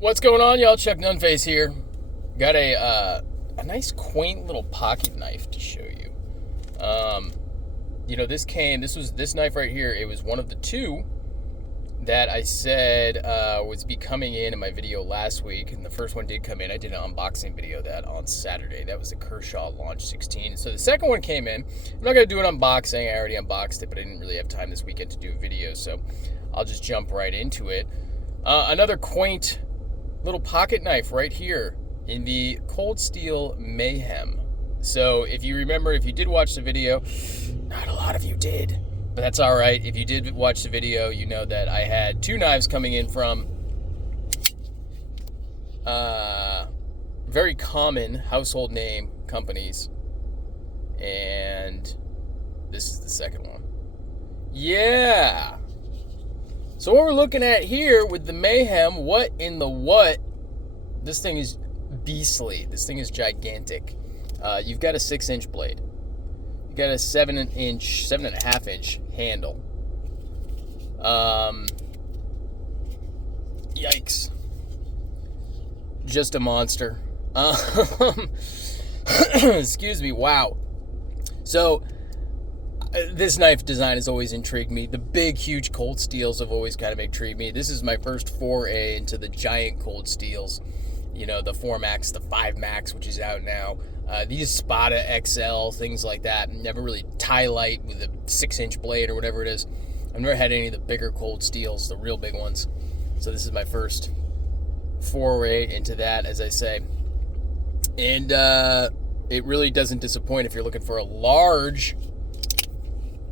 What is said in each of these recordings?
What's going on, y'all? Chuck Nunface here. Got a nice quaint little pocket knife to show you. This knife right here. It was one of the two that I said was be coming in my video last week, and the first one did come in. I did an unboxing video of that on Saturday. That was the Kershaw Launch 16. So the second one came in. I'm not gonna do an unboxing. I already unboxed it, but I didn't really have time this weekend to do a video, so I'll just jump right into it. Another quaint little pocket knife right here in the Cold Steel Mayhem. So if you remember, if you did watch the video, not a lot of you did, but that's all right. If you did watch the video, you know that I had two knives coming in from very common household name companies, and this is the second one. Yeah. So what we're looking at here with the Mayhem, what in the what? This thing is beastly. This thing is gigantic. You've got a 6-inch blade. You've got a 7.5 inch handle. Yikes. Just a monster. Excuse me. Wow. So this knife design has always intrigued me. The big, huge cold steels have always kind of intrigued me. This is my first foray into the giant cold steels. You know, the 4 Max, the 5 Max, which is out now. These Spada XL, things like that. Never really tie light with a 6-inch blade or whatever it is. I've never had any of the bigger cold steels, the real big ones. So this is my first foray into that, as I say. And it really doesn't disappoint if you're looking for a large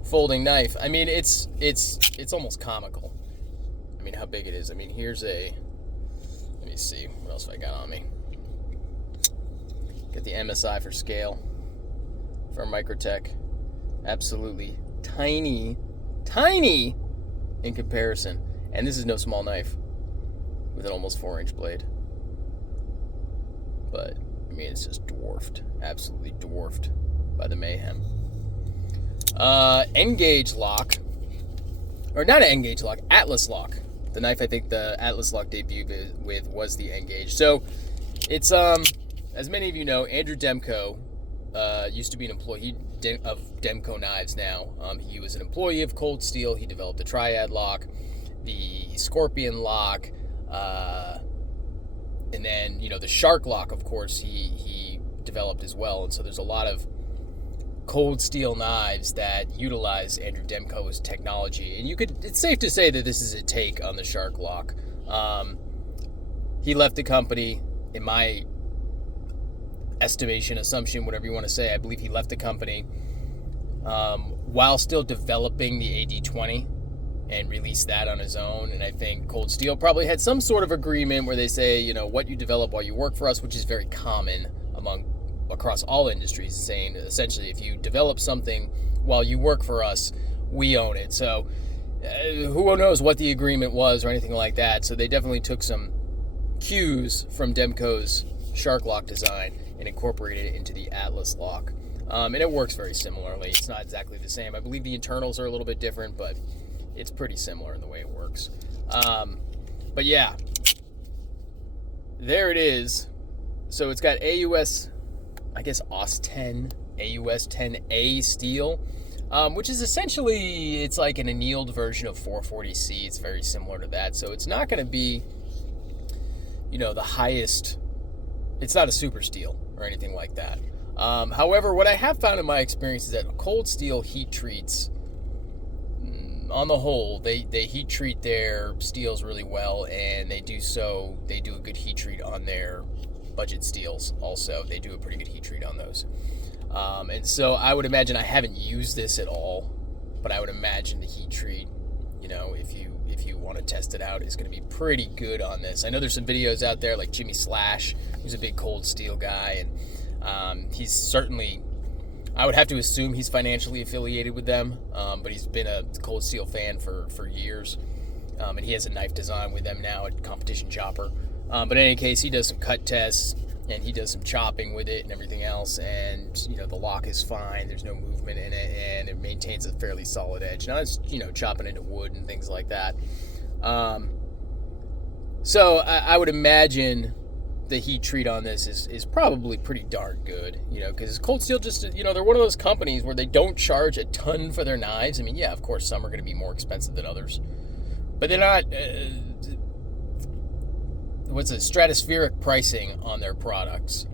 folding knife. I mean, it's almost comical. I mean, how big it is. I mean, here's a, let me see, what else have I got on me? Got the MSI for scale from Microtech. Absolutely tiny in comparison. And this is no small knife with an almost 4-inch blade. But, I mean, it's just dwarfed, absolutely dwarfed by the Mayhem. N-gauge lock, or not an N-gauge lock, Atlas lock. The knife I think the Atlas lock debuted with was the N-gauge. So it's as many of you know, Andrew Demko used to be an employee of Demko Knives. Now he was an employee of Cold Steel. He developed the Triad lock, the Scorpion lock, and then the Shark lock. Of course, he developed as well. And so there's a lot of cold steel knives that utilize Andrew Demko's technology, and it's safe to say that this is a take on the Shark lock. He left the company, in my estimation, assumption, whatever you want to say. I believe he left the company while still developing the AD20 and released that on his own. And I think Cold Steel probably had some sort of agreement where they say, what you develop while you work for us, which is very common across all industries, saying essentially if you develop something while you work for us, we own it. So who knows what the agreement was or anything like that. So they definitely took some cues from Demko's Shark lock design and incorporated it into the Atlas lock. And it works very similarly. It's not exactly the same. I believe the internals are a little bit different, but it's pretty similar in the way it works. But yeah, there it is. So it's got AUS, I guess, AUS 10, AUS 10A steel, which is essentially, it's like an annealed version of 440C. It's very similar to that. So it's not going to be, the highest, it's not a super steel or anything like that. However, what I have found in my experience is that cold steel heat treats, on the whole, they heat treat their steels really well, and they do a good heat treat on their budget steels also. They do a pretty good heat treat on those. And so I would imagine, I haven't used this at all, but I would imagine the heat treat, if you want to test it out, is going to be pretty good on this. I know there's some videos out there like Jimmy Slash, who's a big cold steel guy, and he's certainly, I would have to assume he's financially affiliated with them, but he's been a cold steel fan for years, and he has a knife design with them now at Competition Chopper. But in any case, he does some cut tests, and he does some chopping with it and everything else, and the lock is fine. There's no movement in it, and it maintains a fairly solid edge. Now it's chopping into wood and things like that. So I would imagine the heat treat on this is probably pretty darn good, because Cold Steel just, they're one of those companies where they don't charge a ton for their knives. I mean, yeah, of course, some are going to be more expensive than others, but they're not, stratospheric pricing on their products.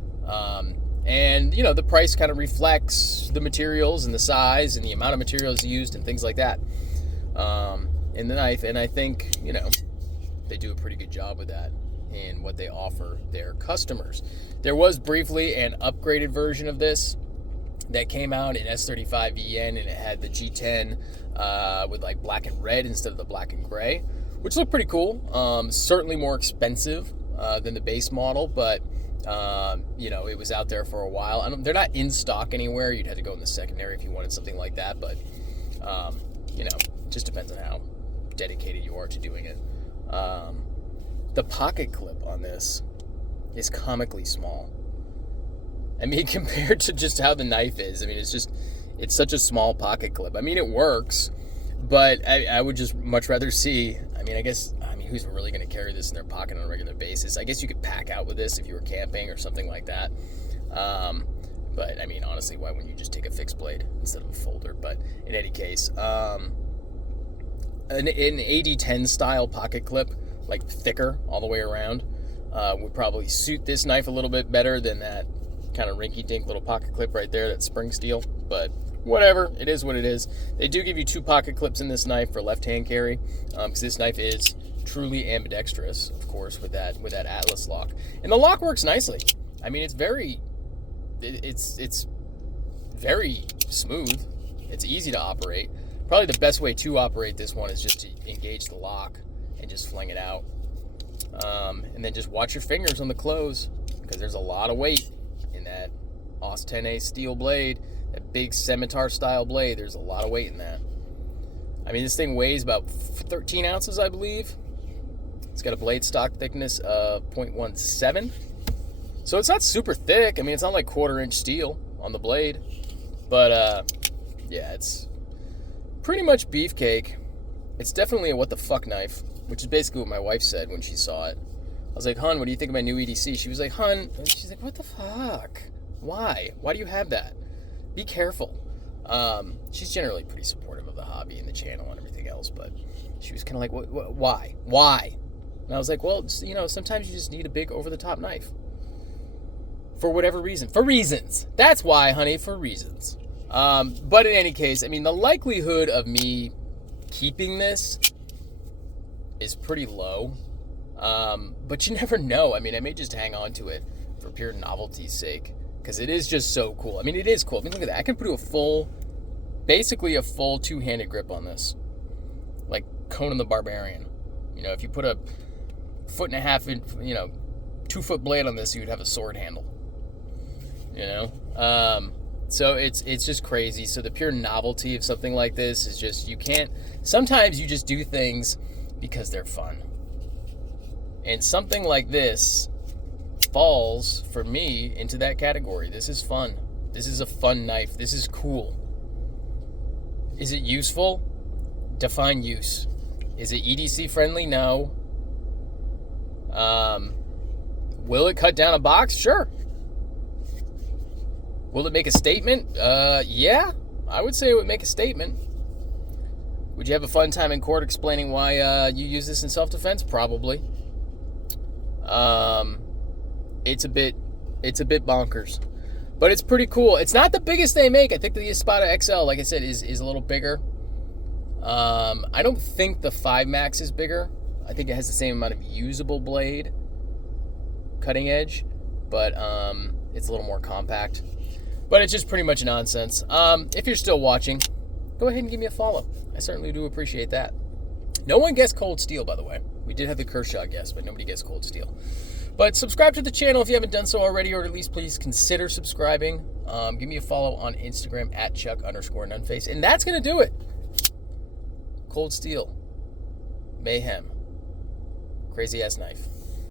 And, the price kind of reflects the materials and the size and the amount of materials used and things like that in the knife. And I think, they do a pretty good job with that in what they offer their customers. There was briefly an upgraded version of this that came out in S35VN, and it had the G10 with like black and red instead of the black and gray, which looked pretty cool. Certainly more expensive than the base model, but it was out there for a while. They're not in stock anywhere. You'd have to go in the secondary if you wanted something like that, but it just depends on how dedicated you are to doing it. The pocket clip on this is comically small. I mean, compared to just how the knife is, I mean, it's such a small pocket clip. I mean, it works, but I would just much rather see, who's really going to carry this in their pocket on a regular basis? I guess you could pack out with this if you were camping or something like that. But, I mean, honestly, why wouldn't you just take a fixed blade instead of a folder? But in any case, an AD10 style pocket clip, like thicker all the way around, would probably suit this knife a little bit better than that kind of rinky-dink little pocket clip right there, that spring steel. But whatever, it is what it is. They do give you 2 pocket clips in this knife for left-hand carry, because this knife is truly ambidextrous, of course, with that Atlas lock. And the lock works nicely. I mean, it's very smooth. It's easy to operate. Probably the best way to operate this one is just to engage the lock and just fling it out. And then just watch your fingers on the close, because there's a lot of weight in that AUS 10A steel blade, that big scimitar style blade. There's a lot of weight in that. I mean, this thing weighs about 13 ounces, I believe. It's got a blade stock thickness of 0.17. So it's not super thick. I mean, it's not like 1/4-inch steel on the blade. But, yeah, it's pretty much beefcake. It's definitely a what the fuck knife, which is basically what my wife said when she saw it. I was like, "Hun, what do you think of my new EDC?" She was like, "Hun," and she's like, "What the fuck? Why? Why do you have that? Be careful." She's generally pretty supportive of the hobby and the channel and everything else, but she was kind of like, Why? And I was like, well, sometimes you just need a big over-the-top knife. For whatever reason. For reasons. That's why, honey, for reasons. But in any case, I mean, the likelihood of me keeping this is pretty low. But you never know. I mean, I may just hang on to it for pure novelty's sake, because it is just so cool. I mean, it is cool. I mean, look at that. I can put basically a full two-handed grip on this, like Conan the Barbarian. If you put a 1.5 foot, 2-foot blade on this, you'd have a sword handle. So it's just crazy. So the pure novelty of something like this is just, sometimes you just do things because they're fun. And something like this falls, for me, into that category. This is fun. This is a fun knife. This is cool. Is it useful? Define use. Is it EDC friendly? No. Will it cut down a box? Sure. Will it make a statement? Yeah. I would say it would make a statement. Would you have a fun time in court explaining why you use this in self-defense? Probably. It's a bit bonkers, but it's pretty cool. It's not the biggest they make. I think the Espada XL, like I said, is a little bigger. I don't think the 5 Max is bigger. I think it has the same amount of usable blade, cutting edge, but it's a little more compact. But it's just pretty much nonsense. If you're still watching, go ahead and give me a follow. I certainly do appreciate that. No one guessed cold steel, by the way. We did have the Kershaw guess, but nobody guessed cold steel. But subscribe to the channel if you haven't done so already, or at least please consider subscribing. Give me a follow on Instagram at Chuck_Nunface. And that's going to do it. Cold steel. Mayhem. Crazy ass knife.